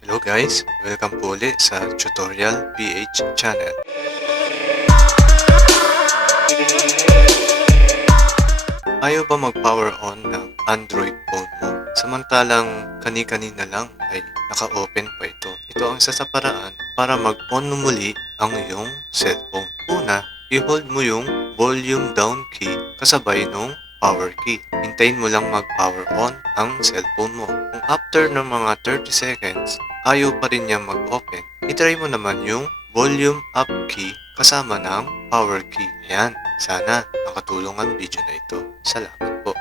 Hello guys! Welcome po ulit sa Tutorial PH channel. Ayaw ba mag-power on ng Android phone mo? Samantalang kani-kanina lang ay naka-open pa ito. Ito ang isa sa paraan para mag-on muli ang iyong cellphone. Una, i-hold mo yung volume down key kasabay nung power key. Hintayin mo lang mag-power on ang cellphone mo. Kung after ng mga 30 seconds, ayaw pa rin niya mag-open, itry mo naman yung volume up key kasama ng power key. Ayan, sana nakatulong ang video na ito. Salamat po.